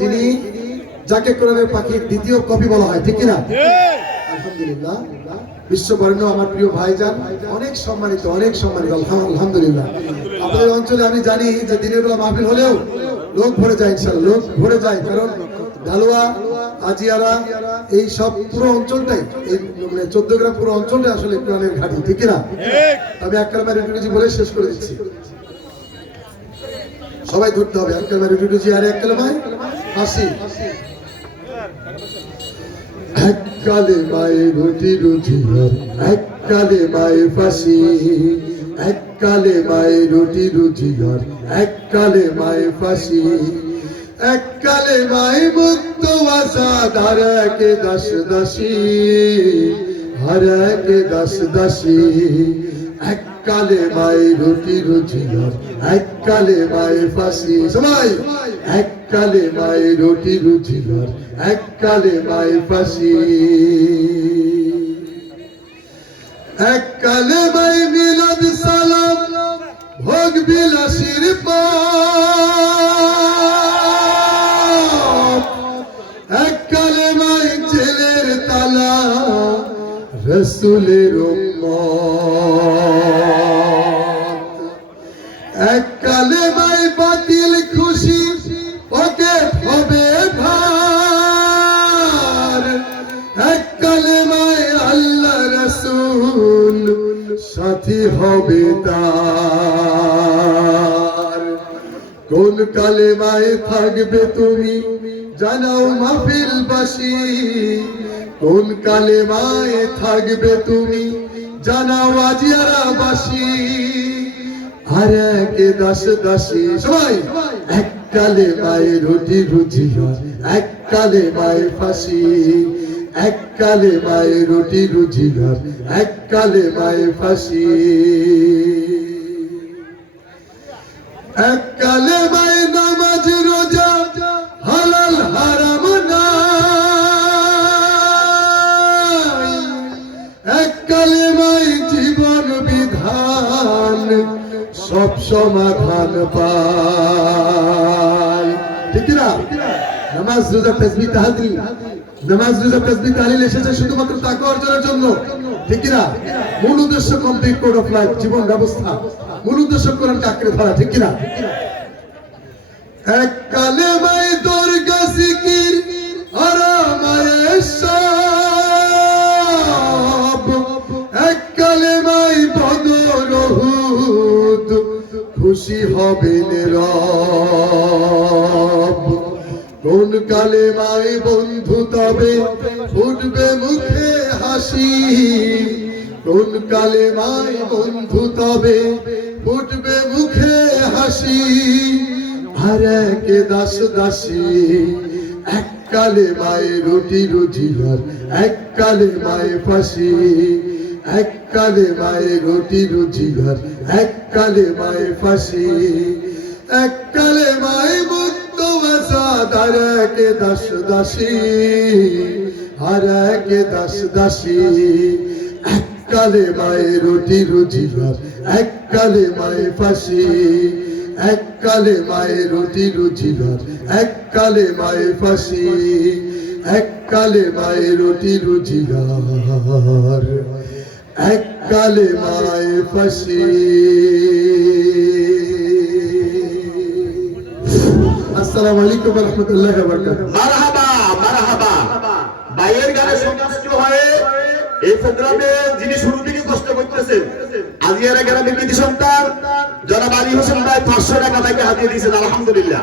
যিনি যাকে কোরআনের পাখির দ্বিতীয় কপি বলা হয় ঠিক কিনা? আলহামদুলিল্লাহ। বিশ্ববর্ণ আমার প্রিয় ভাইজান অনেক সম্মানিত অনেক সম্মানিত আলহামদুলিল্লাহ। আপনাদের অঞ্চলে আমি জানি যে দিনের বেলা মাহফিল হলেও লোক ভরে যায় ইনশাল্লাহ লোক ভরে যায় কারণ ঢালুয়া আজিয়ারা এই সব পুরো অঞ্চলটাই এই মানে চোদ্দ গ্রাম পুরো অঞ্চলটাই আসলে কোরআনের ঘাটি ঠিক কিনা? আমি এক কালামার ইংরেজি বলে শেষ করে দিচ্ছি। সবাই ধরতে হবে এক কালামার ইংরেজি আর এক কালামায়। হাসি এক কালে মায়ে রুটি রুটি আর এক কালে মায়ে ফাঁসি এক কালে মায়ে রুটি রুটি আর এক কালে মায়ে ফাঁসি এক কালে মায়ে মুক্ত আর একে দাস দাসী আর একে দাস দাসী। এক কালে মায়ে রুটি রুটি আর এক কালে মায়ে ফাঁসি। সবাই, এক কালে মায়ে রুটি রুটি আর এক কালে মায়ে ফাঁসি। এক কালে মায়ে মিলাদ সালাম, ভোগ বিলাসির পাপ। এক কালে মাই জেলের তালা, রসুলের উম্মত। এক কালে মাই বাতিল খুশি রসুল সাথী হবে তার। কোন কালে মায়ে থাকবে তুমি জানাও মাহফিল বাসি। কোন কালে মায়ে থাকবে তুমি জানাও আজিয়ারা বাসি। আর একে দাস দাসী, সবাই এক কালে মায়ে রুটি রুজি হয়, এক কালে মায়ে ফাঁসি। এক কালে মায়ে রুটি রুজি হয় এক কালে মায়ে ফাঁসি। এক কালে মায়ে নামাজ রোজা, হালাল হারাম এক কালে মাই জীবন বিধান, সব সমাধান পায়। ঠিক না নামাজ রোজা, তসবিহ তাহাদিল নামাজ রোজা তসবিহ তাহলিল এসেছে শুধুমাত্র তাকওয়া অর্জনের জন্য। ঠিক কি না মূল উদ্দেশ্য কমপ্লিট কোড অফ লাইফ জীবন ব্যবস্থা। মূল উদ্দেশ্য কোরআনকে আঁকড়ে ধরা, ঠিক কি না এক কালে মাই দুর্গা সিকির আর সব। এক কালে মাই বদর খুশি হবেন রব। কোন কালে মাই বন্ধু তবে ফুটবে মুখে হাসি। কোন কালে মাই বন্ধু তবে ফুটবে মুখে হাসি। আর দাস দাসী এক কালে মায়ে রুটি আর এক কালে মায়ে ফাঁসি। এক কালে মায়ে রুটি আর এক কালে মায়ে ফাঁসি। এক কালে মায়ে দাসী আর একে দাস দাসী এক কালে মায়ে রুটি রুজি আর এক কালে মায়ে ফাঁসি এক কালে মায়ে রুটি রুজিগার এক কালে মায়ে ফাঁসি এক কালে মায়ে রুটি রুজিগার এক কালে মায়ে ফাঁসি আসসালামু আলাইকুম রাহমাতুল্লাহি ওয়া বারাকাতুহু। মারহাবা মারহাবা। ভাইয়ের গানে সন্তুষ্ট হয়ে এই প্রোগ্রামে যিনি শুরু থেকে কষ্ট করতেছেন আজিয়ারা গ্রামের কৃতি সন্তান, জনাব আলী হোসেন ভাই পাঁচশো টাকা তাকে হাতিয়ে দিয়েছেন, আলহামদুলিল্লাহ।